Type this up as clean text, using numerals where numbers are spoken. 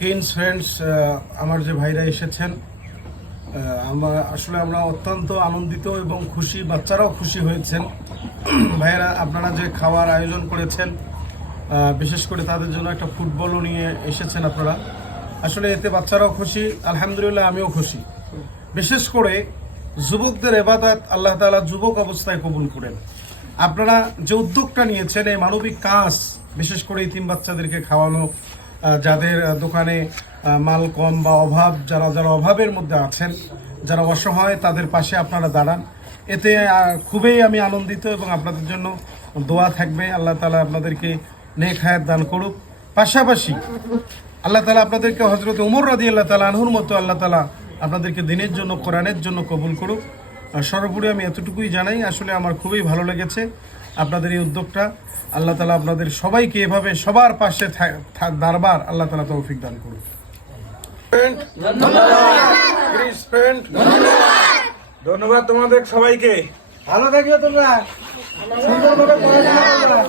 কিনস friends, আমার যে ভাইরা এসেছেন, আমরা অত্যন্ত আনন্দিত এবং খুশি, বাচ্চারাও খুশি হয়েছেন। ভাইয়েরা আপনারা যে খাওয়ার আয়োজন করেছেন, বিশেষ করে তাদের জন্য একটা ফুটবলও নিয়ে এসেছেন আপনারা, আসলে এতে বাচ্চারাও খুশি, আলহামদুলিল্লাহ আমিও খুশি। বিশেষ করে যুবকদের ইবাদত আল্লাহ তাআলা যুবক অবস্থায় কবুল করেন। আপনারা যে উদ্যোগটা নিয়েছেন, এই মানবিক কাজ, বিশেষ করে এতিম বাচ্চাদেরকে খাওয়ানো, যাদের দোকানে মাল কম বা অভাব, যারা অভাবের মধ্যে আছেন, যারা অসহায়, তাদের পাশে আপনারা দাঁড়ান, এতে খুবই আমি আনন্দিত এবং আপনাদের জন্য দোয়া থাকবে। আল্লাহ তাআলা আপনাদেরকে নেক হায়াত দান করুক। পাশাপাশি আল্লাহ তাআলা আপনাদেরকে হযরত ওমর রাদিয়াল্লাহু তাআলা আনহুর মতো আল্লাহ তাআলা আপনাদেরকে দিনের জন্য, কোরআনের জন্য কবুল করুক। সর্বোপরি আমি এতটুকুই জানাই, আসলে আমার খুবই ভালো লেগেছে আপনাদের এই উদ্যোগটা। আল্লাহ তাআলা আপনাদের সবাইকে এভাবে সবার পাশে দাঁড়াবার আল্লাহ তাআলা তৌফিক দান করুক। ধন্যবাদ তোমাদের সবাইকে। ভালো থাকিও তোমরা, সুন্দরভাবে পড়াশোনা করবা।